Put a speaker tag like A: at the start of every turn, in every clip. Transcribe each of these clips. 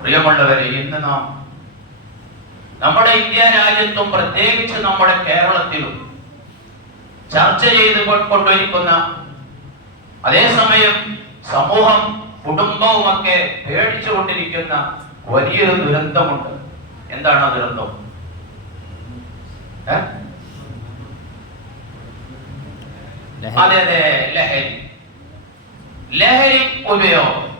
A: പ്രിയമുള്ളവരെ ഇന്ന് നാം നമ്മുടെ ഇന്ത്യ രാജ്യത്തും പ്രത്യേകിച്ച് നമ്മുടെ കേരളത്തിലും ചർച്ച ചെയ്ത് കൊണ്ടിരിക്കുന്ന അതേസമയം സമൂഹം കുടുംബവും ഒക്കെ പേടിച്ചു കൊണ്ടിരിക്കുന്ന വലിയൊരു ദുരന്തമുണ്ട്. എന്താണ് ആ ദുരന്തം? അതെ അതെ ലഹരി. ലഹരി ഉപയോഗം.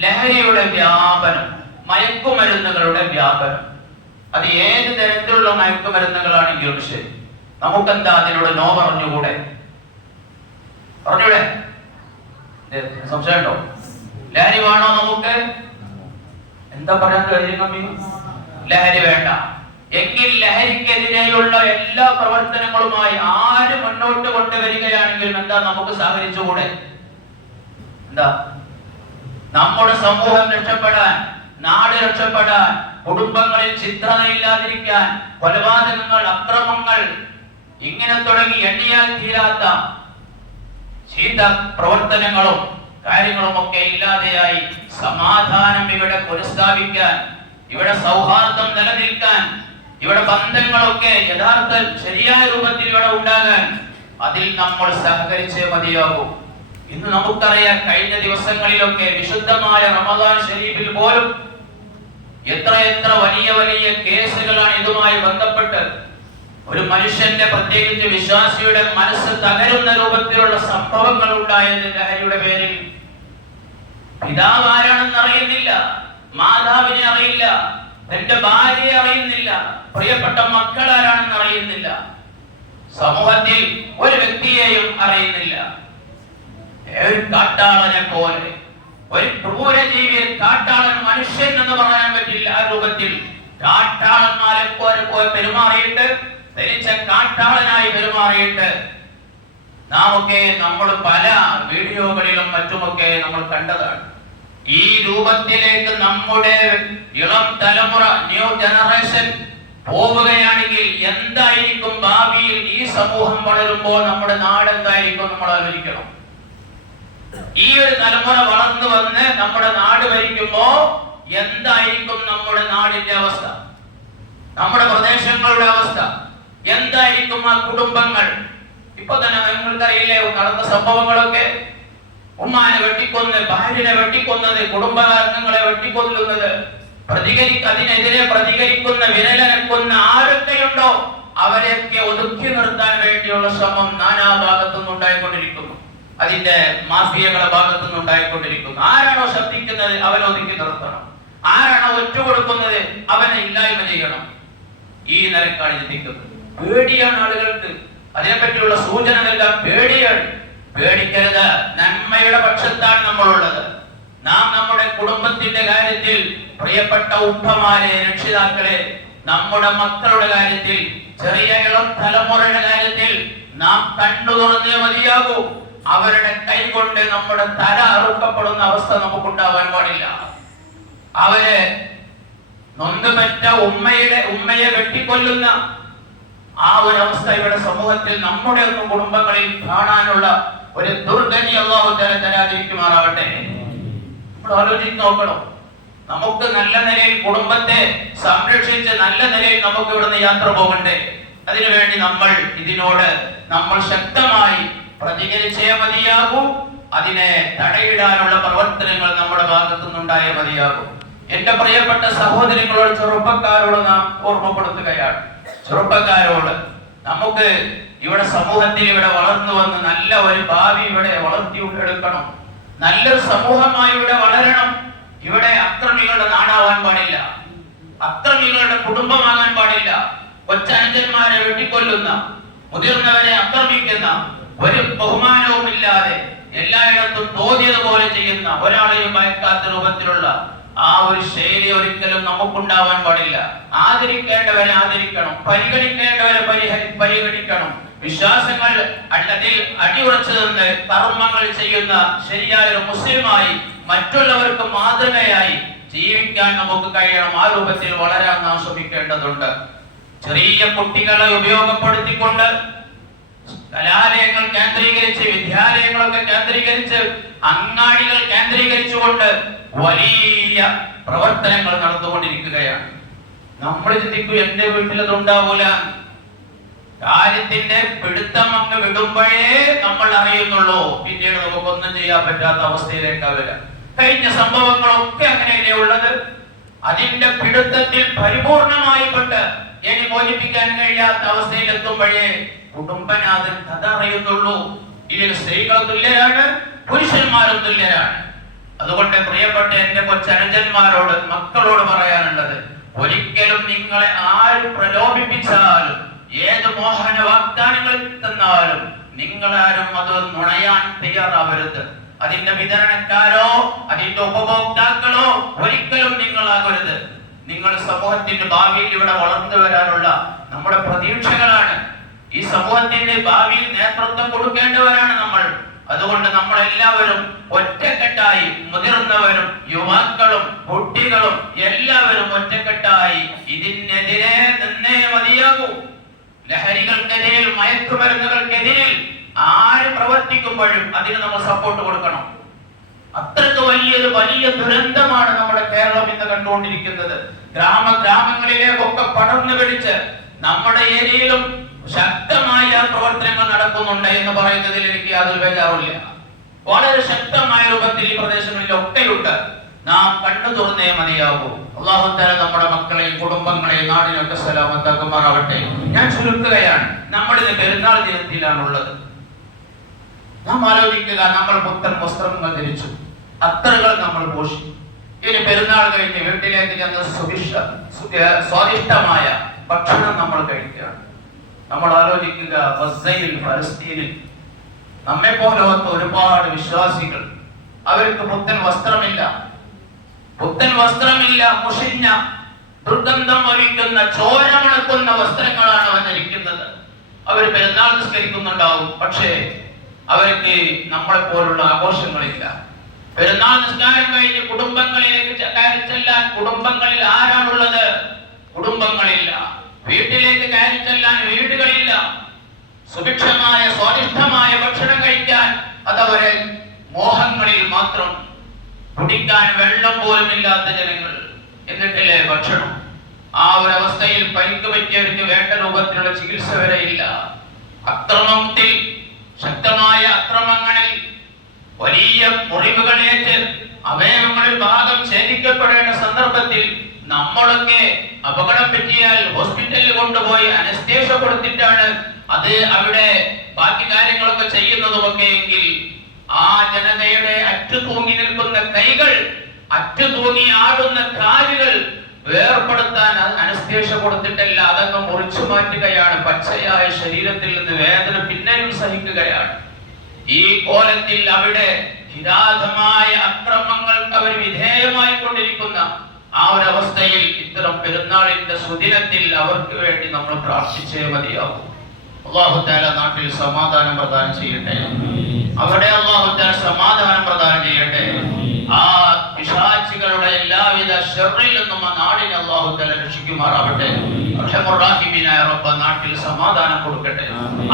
A: ലഹരിയുടെ വ്യാപനം. മയക്കുമരുന്നുകളുടെ വ്യാപനം. അത് ഏത് തരത്തിലുള്ള മയക്കുമരുന്നുകളാണെങ്കിലും ശരി നമുക്കെന്താ അതിനോട് നോ പറഞ്ഞുകൂടെ? പറഞ്ഞൂടെ സംശയമുണ്ടോ? ലഹരി വേണോ നമുക്ക്? എന്താ പറയാൻ കഴിയുന്ന ലഹരി വേണ്ട. എങ്കിൽ ലഹരിക്കെതിരെയുള്ള എല്ലാ പ്രവർത്തനങ്ങളുമായി ആര് മുന്നോട്ട് കൊണ്ടുവരികയാണെങ്കിലും എന്താ നമുക്ക് സഹകരിച്ചുകൂടെ? എന്താ? നമ്മുടെ സമൂഹം രക്ഷപ്പെടാൻ നാട് രക്ഷപ്പെടാൻ കുടുംബങ്ങളിൽ ചിത്രതയില്ലാതിരിക്കാൻ കൊലപാതകങ്ങൾ അക്രമങ്ങൾ ഇങ്ങനെ തുടങ്ങി എണ്ണിയാൽ തീരാത്ത ചീത്ത പ്രവർത്തനങ്ങളും കാര്യങ്ങളും ഒക്കെ ഇല്ലാതെയായി സമാധാനം ഇവിടെ പുനഃസ്ഥാപിക്കാൻ ഇവിടെ സൗഹാർദ്ദം നിലനിൽക്കാൻ ഇവിടെ ബന്ധങ്ങളൊക്കെ യഥാർത്ഥ ശരിയായ രൂപത്തിൽ ഇവിടെ ഉണ്ടാകാൻ അതിൽ നമ്മൾ സഹകരിച്ചേ മതിയാകൂ. ഇന്ന് നമുക്കറിയാം കഴിഞ്ഞ ദിവസങ്ങളിലൊക്കെ വിശുദ്ധമായ റമദാൻ ഷരീഫിൽ പോലും എത്ര എത്ര വലിയ വലിയ കേസുകളാണ് ഇതുമായി ബന്ധപ്പെട്ട് ഒരു മനുഷ്യന്റെ പ്രത്യേകിച്ച് വിശ്വാസിയുടെ മനസ്സ് തകരുന്ന രൂപത്തിലുള്ള സംഭവങ്ങൾ ഉണ്ടായത് ലഹരിയുടെ പേരിൽ. പിതാവ് ആരാണെന്ന് അറിയുന്നില്ല മാതാവിനെ അറിയില്ല തന്റെ ഭാര്യയെ അറിയുന്നില്ല പ്രിയപ്പെട്ട മക്കൾ ആരാണെന്ന് അറിയുന്നില്ല. സമൂഹത്തിൽ ഒരു വ്യക്തിയെയും അറിയുന്നില്ല. കാട്ടാളനെ പോലെ. ഒരു ക്രൂരജീവിയെ കാട്ടാളൻ മനുഷ്യൻ എന്ന് പറയാൻ പറ്റില്ല ആ രൂപത്തിൽ. കാട്ടാളന്മാരെ പോലെ പോലെ പെരുമാറിയിട്ട് ധരിച്ച കാട്ടാളനായി പെരുമാറിയിട്ട് നാം ഒക്കെ നമ്മൾ പല വീഡിയോകളിലും മറ്റുമൊക്കെ നമ്മൾ കണ്ടതാണ്. ഈ രൂപത്തിലേക്ക് നമ്മുടെ ഇളം തലമുറ ന്യൂ ജനറേഷൻ പോവുകയാണെങ്കിൽ എന്തായിരിക്കും ഭാവിയിൽ ഈ സമൂഹം വളരുമ്പോൾ നമ്മുടെ നാട് എന്തായിരിക്കും നമ്മൾ ആലോചിക്കണം. ഈ ഒരു തലമുറ വളർന്നു വന്ന് നമ്മുടെ നാട് ഭരിക്കുമ്പോ എന്തായിരിക്കും നമ്മുടെ നാടിന്റെ അവസ്ഥ? നമ്മുടെ പ്രദേശങ്ങളുടെ അവസ്ഥ? എന്തായിരിക്കും ആ കുടുംബങ്ങൾ? ഇപ്പൊ തന്നെ നിങ്ങൾക്കറിയില്ലേ നടന്ന സംഭവങ്ങളൊക്കെ? ഉമ്മാനെ വെട്ടിക്കൊന്ന് ഭാര്യനെ വെട്ടിക്കൊന്നത് കുടുംബാംഗങ്ങളെ വെട്ടിക്കൊല്ലുന്നത് പ്രതികരി അതിനെതിരെ പ്രതികരിക്കുന്ന വിരലനക്കുന്ന ആരൊക്കെയുണ്ടോ? അവരെയൊക്കെ ഒതുക്കി നിർത്താൻ വേണ്ടിയുള്ള ശ്രമം നാനാഭാഗത്തുനിന്ന് ഉണ്ടായിക്കൊണ്ടിരിക്കുന്നു അതിന്റെ മാഫിയകളെ ഭാഗത്തു നിന്ന് ഉണ്ടായിക്കൊണ്ടിരിക്കുന്നു. ആരാണോ ശ്രദ്ധിക്കുന്നത് അവനെ ഒതുക്കി നിർത്തണം. ആരാണോ ഒറ്റുകൊടുക്കുന്നത് അവനെ ഇല്ലായ്മ ചെയ്യണം. ഈ നിലക്കാണ് ചിന്തിക്കുന്നത് പേടിയാണ് ആളുകൾക്ക്. അതിനെപ്പറ്റിയുള്ള സൂചന നൽകാൻ പേടിയാണ്. പേടിക്കരുത്. നന്മയുടെ പക്ഷത്താണ് നമ്മളുള്ളത്. നാം നമ്മുടെ കുടുംബത്തിന്റെ കാര്യത്തിൽ പ്രിയപ്പെട്ട ഉപ്പമാരെ രക്ഷിതാക്കളെ നമ്മുടെ മക്കളുടെ കാര്യത്തിൽ ചെറിയ ഇളം തലമുറയുടെ കാര്യത്തിൽ നാം കണ്ണു തുറന്നേ മതിയാകൂ. അവരുടെ കൈ കൊണ്ട് നമ്മുടെ തല അറുക്കപ്പെടുന്ന അവസ്ഥ നമുക്കുണ്ടാവാൻ പാടില്ല. അവർ നൊന്തുപറ്റ ഉമ്മയുടെ ഉമ്മയെ വെട്ടിക്കൊല്ലുന്ന ആ ഒരു അവസ്ഥ ഇവിടെ സമൂഹത്തിൽ നമ്മുടെ ഒന്നും കുടുംബങ്ങളിൽ കാണാനുള്ള ഒരു ദുർഗതി അള്ളാഹു തരാതിരിക്കുമാറാവട്ടെ ആലോചിച്ച് നോക്കണം. നമുക്ക് നല്ല നിലയിൽ കുടുംബത്തെ സംരക്ഷിച്ച് നല്ല നിലയിൽ നമുക്ക് ഇവിടുന്ന് യാത്ര പോകണ്ടേ? അതിനുവേണ്ടി നമ്മൾ ഇതിനോട് നമ്മൾ ശക്തമായി പ്രതികരിച്ചേ മതിയാകൂ. അതിനെ തടയിടാനുള്ള പ്രവർത്തനങ്ങൾ നമ്മുടെ ഭാഗത്തു മതിയാകും. എന്റെ പ്രിയപ്പെട്ട സഹോദരങ്ങളോട് ചെറുപ്പക്കാരോട് നാം ഓർമ്മപ്പെടുത്തുകയാണ്. ചെറുപ്പക്കാരോട് നമുക്ക് ഇവിടെ സമൂഹത്തിൽ ഇവിടെ വളർന്നു വന്ന് നല്ല ഒരു ഭാവി ഇവിടെ വളർത്തി എടുക്കണം നല്ലൊരു സമൂഹമായി ഇവിടെ വളരണം. ഇവിടെ അക്രമികളുടെ നാടാവാൻ പാടില്ല. അക്രമികളുടെ കുടുംബമാകാൻ പാടില്ല. കൊച്ചനുജന്മാരെ വെട്ടിക്കൊല്ലുന്ന മുതിർന്നവരെ ആക്രമിക്കുന്ന ഒരു ബഹുമാനവും ഇല്ലാതെ എല്ലായിടത്തും തോന്നിയതുപോലെ ചെയ്യുന്ന ഒരാളെയും ഭയക്കാത്ത രൂപത്തിലുള്ള ആ ഒരു ശൈലി ഒരിക്കലും നമുക്കുണ്ടാവാൻ പാടില്ല. ആദരിക്കേണ്ടവരെ ആദരിക്കണം പരിഗണിക്കേണ്ടവരെ പരിഗണിക്കണം. വിശ്വാസങ്ങൾ അതിൽ അടിയുറച്ചു നിന്ന് കർമ്മങ്ങൾ ചെയ്യുന്ന ശരിയായ ഒരു മുസ്ലിമായി മറ്റുള്ളവർക്ക് മാതൃകയായി ജീവിക്കാൻ നമുക്ക് കഴിയണം. ആ രൂപത്തിൽ വളരാൻ നാം ശ്രമിക്കേണ്ടതുണ്ട്. ചെറിയ കുട്ടികളെ ഉപയോഗപ്പെടുത്തിക്കൊണ്ട് കലാലയങ്ങൾ കേന്ദ്രീകരിച്ച് വിദ്യാലയങ്ങളൊക്കെ കേന്ദ്രീകരിച്ച് അങ്ങാടികൾ കേന്ദ്രീകരിച്ചുകൊണ്ട് വലിയ പ്രവർത്തനങ്ങൾ നടന്നുകൊണ്ടിരിക്കുകയാണ്. നമ്മൾ ചിന്തിക്കും എന്റെ വീട്ടിൽ അതുണ്ടാവൂല കാര്യത്തിന്റെ പിടുത്തം അങ്ങ് വിടുമ്പോഴേ നമ്മൾ അറിയുന്നുള്ളൂ. പിന്നീട് നമുക്കൊന്നും ചെയ്യാൻ പറ്റാത്ത അവസ്ഥയിലേക്കാവില്ല. കഴിഞ്ഞ സംഭവങ്ങളൊക്കെ അങ്ങനെയല്ലേ ഉള്ളത്? അതിന്റെ പിടുത്തത്തിൽ പരിപൂർണമായി പെട്ട് ഇനി മോചിപ്പിക്കാൻ കഴിയാത്ത അവസ്ഥയിൽ എത്തുമ്പോഴേ കുടുംബനാഥൻ കഥ അറിയുന്നുള്ളൂ ഇതിൽ സ്ത്രീകൾ തുല്യരാണ് പുരുഷന്മാരും തുല്യരാണ്. അതുകൊണ്ട് പ്രിയപ്പെട്ട എന്റെ കൊച്ചനുജന്മാരോട് മക്കളോട് പറയാനുള്ളത് ഒരിക്കലും നിങ്ങളെ ആരും പ്രലോഭിപ്പിച്ചാലും ഏത് മോഹന വാഗ്ദാനങ്ങൾ തന്നാലും നിങ്ങളാരും അത് നുണയാൻ തയ്യാറാവരുത്. അതിന്റെ വിതരണക്കാരോ അതിന്റെ ഉപഭോക്താക്കളോ ഒരിക്കലും നിങ്ങളാകരുത്. നിങ്ങൾ സമൂഹത്തിന്റെ ഭാവിയിൽ ഇവിടെ വളർന്നു വരാനുള്ള നമ്മുടെ പ്രതീക്ഷകളാണ്. ഈ സമൂഹത്തിന്റെ ഭാവിയിൽ നേതൃത്വം കൊടുക്കേണ്ടവരാണ് നമ്മൾ. അതുകൊണ്ട് നമ്മൾ എല്ലാവരും ഒറ്റക്കെട്ടായി മുതിർന്നവരും യുവാക്കളും കുട്ടികളും എല്ലാവരും ഒറ്റക്കെട്ടായി ഇതിനെതിരെ നിന്നേ മതിയാകൂ. ലഹരികൾക്കെതിരിൽ മയക്കുമരുന്നുകൾക്കെതിരിൽ ആര് പ്രവർത്തിക്കുമ്പോഴും അതിന് നമ്മൾ സപ്പോർട്ട് കൊടുക്കണം. അത്രയ്ക്ക് വലിയൊരു വലിയ ദുരന്തമാണ് നമ്മുടെ കേരളം ഇന്ന് കണ്ടുകൊണ്ടിരിക്കുന്നത്. ഗ്രാമ ഗ്രാമങ്ങളിലേക്കൊക്കെ പടർന്നു പിടിച്ച് നമ്മുടെ ഏരിയയിലും ശക്തമായ പ്രവർത്തനങ്ങൾ നടക്കുന്നുണ്ട് എന്ന് പറയുന്നതിൽ എനിക്ക് യാതൊരു ബേജാറില്ല വളരെ ശക്തമായ രൂപത്തിൽ ഈ പ്രദേശങ്ങളിലൊക്കെയുണ്ട് നാം കണ്ണു തുറന്നേ മതിയാകൂ. അള്ളാഹു തല നമ്മുടെ മക്കളെയും കുടുംബങ്ങളെയും നാടിനൊക്കെ സലാമത്താക്കുമാറാവട്ടെ ഞാൻ ചുരുക്കുകയാണ്. നമ്മളിത് പെരുന്നാൾ ദിനത്തിലാണുള്ളത്. നാം ആലോചിക്കുക നമ്മൾ പുത്തൻ വസ്ത്രങ്ങൾ ധരിച്ചു അത്രകൾ നമ്മൾ പോഷി ഇനി പെരുന്നാൾ കഴിഞ്ഞ് വീട്ടിലേക്ക് ചെന്ന് സുഭിഷ്ട സ്വാദിഷ്ടമായ ഭക്ഷണം നമ്മൾ കഴിക്കുകയാണ് നമ്മൾ ആലോചിക്കുക ഗസയിൽ ഫലസ്തീനിൽ. നമ്മെ പോലത്തെ ഒരുപാട് വിശ്വാസികൾ. അവർക്ക് പുത്തൻ വസ്ത്രമില്ല. പുത്തൻ വസ്ത്രമില്ല മുഷിഞ്ഞ ദുർഗന്ധം വഹിക്കുന്ന ചോരമണക്കുന്ന വസ്ത്രങ്ങളാണ് വന്നിരിക്കുന്നത്. അവർ പെരുന്നാൾ നിസ്കരിക്കുന്നുണ്ടാവും പക്ഷേ അവർക്ക് നമ്മളെ പോലുള്ള ആഘോഷങ്ങളില്ല. പെരുന്നാൾ നിസ്കാരം കഴിഞ്ഞ് കുടുംബങ്ങളിലേക്ക് കയറി കുടുംബങ്ങളിൽ ആരാണുള്ളത്? കുടുംബങ്ങളില്ല. വീട്ടിലേക്ക് കയറി ചെല്ലാൻ വീടുകളില്ല. സുഭിക്ഷമായ സ്വാദിഷ്ടമായ ഭക്ഷണം കഴിക്കാൻ അതവരെ മോഹങ്ങളിൽ മാത്രം കുടിക്കാൻ വെള്ളം പോലും ഇല്ലാത്ത ജനങ്ങൾ. എന്നിട്ടില്ലേ ഭക്ഷണം? ആ ഒരു അവസ്ഥയിൽ പരിക്ക് പറ്റിയവർക്ക് വേണ്ട രൂപത്തിലുള്ള ചികിത്സ വരെ ഇല്ല. അക്രമത്തിൽ ശക്തമായ അക്രമങ്ങളിൽ വലിയ മുറിവുകളേറ്റ് അവയവങ്ങളിൽ ഭാഗം ഛേദിക്കപ്പെടേണ്ട സന്ദർഭത്തിൽ നമ്മളൊക്കെ അപകടം പറ്റിയാൽ ഹോസ്പിറ്റലിൽ കൊണ്ടുപോയി അനസ്തേഷ കൊടുത്തിട്ടാണ് അത് അവിടെ ബാക്കി കാര്യങ്ങളൊക്കെ ചെയ്യുന്നതുമൊക്കെ എങ്കിൽ ആ ജനതയുടെ അറ്റു തൂങ്ങി നിൽക്കുന്ന കൈകൾ അറ്റു തൂങ്ങി ആടുന്ന കാലുകൾ വേർപെടുത്താൻ അനസ്തേഷ കൊടുത്തിട്ടല്ല അതങ്ങ് മുറിച്ചു മാറ്റുകയാണ് പച്ചയായ ശരീരത്തിൽ നിന്ന് വേദന പിന്നെയും സഹിക്കുകയാണ്. ഈ കോലത്തിൽ അവിടെ കിരാതമായ അക്രമങ്ങൾക്ക് അവർ വിധേയമായി കൊണ്ടിരിക്കുന്ന ആ ഒരു അവസ്ഥയിൽ ഇത്തരം പെരുന്നാളിന്റെ സുദിനത്തിൽ അവർക്ക് വേണ്ടി നമ്മൾ പ്രാർത്ഥിച്ചേ മതിയാവും. അള്ളാഹു താല നാട്ടിൽ സമാധാനം പ്രദാനം ചെയ്യട്ടെ. അവിടെ അള്ളാഹു താല സമാധാനം പ്രദാനം ചെയ്യട്ടെ. ആ പിശാചികളുടെ എല്ലാവിധ ഷെറിൽ നിന്നും ആ നാടിനെ അള്ളാഹു താല രക്ഷിക്കുമാറാവട്ടെ റബ്ബ് നാട്ടിൽ സമാധാനം കൊടുക്കട്ടെ.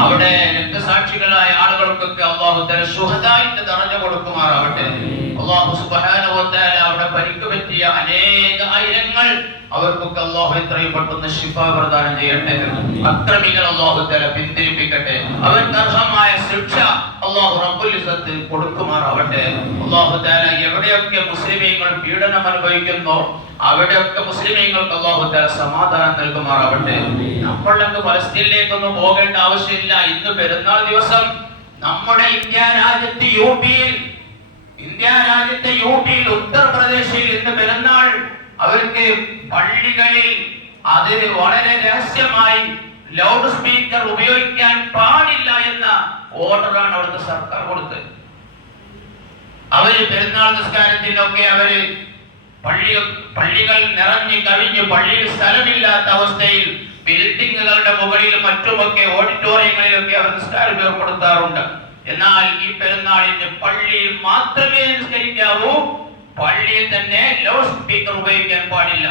A: അവിടെ രക്തസാക്ഷികളായ ആളുകൾക്കൊക്കെ അള്ളാഹുത്തല സുഹദായിട്ട് ദറജ കൊടുക്കുമാറാവട്ടെ. അള്ളാഹു തആല അവിടെ പരിക്ക് പറ്റിയ അനേക ആയിരങ്ങൾ അവർക്കൊക്കെ അള്ളാഹു എത്രയും പെട്ടെന്ന് ശിഫ പ്രദാനം ചെയ്യട്ടെ. അക്രമികൾ അള്ളാഹു തല പിന്തിരിപ്പിക്കട്ടെ. അവർക്ക് അർഹമായ ശിക്ഷ അള്ളാഹു റബ്ബുൽ കൊടുക്കുമാറാവട്ടെ. അള്ളാഹു തആല എവിടെയൊക്കെ മുസ്ലിമീങ്ങൾ പീഡനം അനുഭവിക്കുന്നോ അവിടെയൊക്കെ മുസ്ലിമീങ്ങൾക്ക് അള്ളാഹു തആല സമാധാനം നൽകുമാറാവട്ടെ. നമ്മളൊക്കെ ഫലസ്തീനിലേക്കൊന്നും പോകേണ്ട ആവശ്യമില്ല. ഇന്ന് പെരുന്നാൾ ദിവസം നമ്മുടെ ഇന്ത്യ രാജ്യത്ത് യു പിയിൽ ഇന്ത്യ രാജ്യത്തെ യു പിയിൽ ഉത്തർപ്രദേശിൽ ഇന്ന് പെരുന്നാൾ. അവർക്ക് പള്ളികളിൽ അതിന് വളരെ രഹസ്യമായി ലൗഡ് സ്പീക്കർ ഉപയോഗിക്കാൻ പാടില്ല എന്ന ഓർഡറാണ് അവിടുത്തെ സർക്കാർ കൊടുത്തത്. അവർ പെരുന്നാൾ നിസ്കാരത്തിനൊക്കെ അവർ പള്ളി പള്ളികൾ നിറഞ്ഞു കവിഞ്ഞ് പള്ളിയിൽ സ്ഥലമില്ലാത്ത അവസ്ഥയിൽ ബിൽഡിങ്ങുകളുടെ മുകളിൽ മറ്റുമൊക്കെ ഓഡിറ്റോറിയങ്ങളിലൊക്കെ അവർ നിസ്കാരം ഏർപ്പെടുത്താറുണ്ട്. എന്നാൽ ഈ പെരുന്നാളിന് പള്ളിയിൽ മാത്രമേ നിസ്കരിക്കാവൂ. പള്ളിയിൽ തന്നെ ലൗഡ് സ്പീക്കർ ഉപയോഗിക്കാൻ പാടില്ല.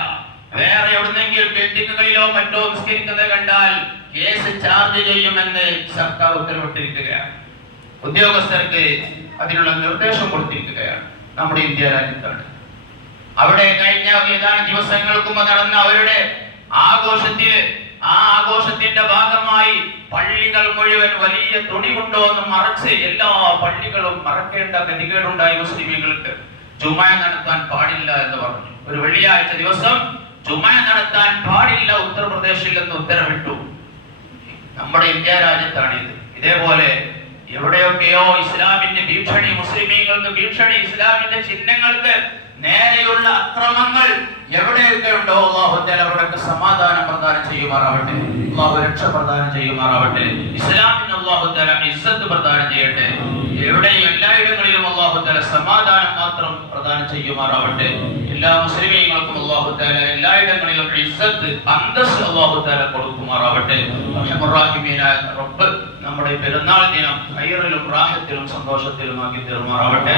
A: വേറെ എവിടുന്നെങ്കിലും ബിൽഡിങ്ങുകളിലോ മറ്റോ നിസ്കരിക്കുന്നത് കണ്ടാൽ കേസ് ചാർജ് ചെയ്യുമെന്ന് സർക്കാർ ഉത്തരവിട്ടിരിക്കുകയാണ്. ഉദ്യോഗസ്ഥർക്ക് അതിനുള്ള നിർദ്ദേശം കൊടുത്തിരിക്കുകയാണ് നമ്മുടെ ഇന്ത്യ രാജ്യത്താണ്. അവിടെ കഴിഞ്ഞ ഏതാനും ദിവസങ്ങൾക്ക് മുമ്പ് നടന്ന അവരുടെ ആഘോഷത്തിൽ ആ ആഘോഷത്തിന്റെ ഭാഗമായി പള്ളികൾ മുഴുവൻ വലിയ തുണി കൊണ്ടുവന്ന് മറച്ച് എല്ലാ പള്ളികളും മറക്കേണ്ട ഗതികേടുണ്ടായി മുസ്ലിമുകൾക്ക് ചുമ നടത്താൻ പാടില്ല എന്ന് പറഞ്ഞു. ഒരു വെള്ളിയാഴ്ച ദിവസം ചുമ നടത്താൻ പാടില്ല ഉത്തർപ്രദേശിൽ എന്ന് ഉത്തരവിട്ടു. നമ്മുടെ ഇന്ത്യ രാജ്യത്താണ് ഇത് ഇതേപോലെ എവിടെയൊക്കെയോ ഇസ്ലാമിന്റെ ഭീഷണി മുസ്ലിമീങ്ങൾക്ക് ഭീഷണി ഇസ്ലാമിന്റെ ചിഹ്നങ്ങൾക്ക് നേരെയുള്ള അക്രമങ്ങൾ എവിടെയൊക്കെ ഉണ്ടോ അള്ളാഹു തആല അവിടെയൊക്കെ സമാധാനം പ്രദാനം ചെയ്യുമാറാവട്ടെ. അള്ളാഹു രക്ഷ പ്രദാനം ചെയ്യുമാറാവട്ടെ. ഇസ്ലാമിന് അള്ളാഹു തആല ഇസ്സത്ത് പ്രദാനം ചെയ്യട്ടെ. എവിടെ എല്ലായിടങ്ങളിലും അള്ളാഹുദ്ദേ സമാധാനം മാത്രം പ്രദാനം ചെയ്യുമാറാവട്ടെ. എല്ലാ മുസ്ലിമീങ്ങൾക്കും അള്ളാഹുദ്ദേ എല്ലായിടങ്ങളിലും ഇസ്സത്ത് അന്തസ് അള്ളാഹു തആല കൊടുക്കുമാറാവട്ടെ. റബ്ബ് നമ്മുടെ പെരുന്നാൾ ദിനം ഖൈറിലും റാഹത്തിലും സന്തോഷത്തിലും ആക്കി തീർമാറാവട്ടെ.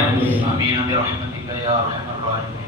A: ആമീൻ. റഹ്മത്തിക്ക യാ റഹ്മർ റഹീം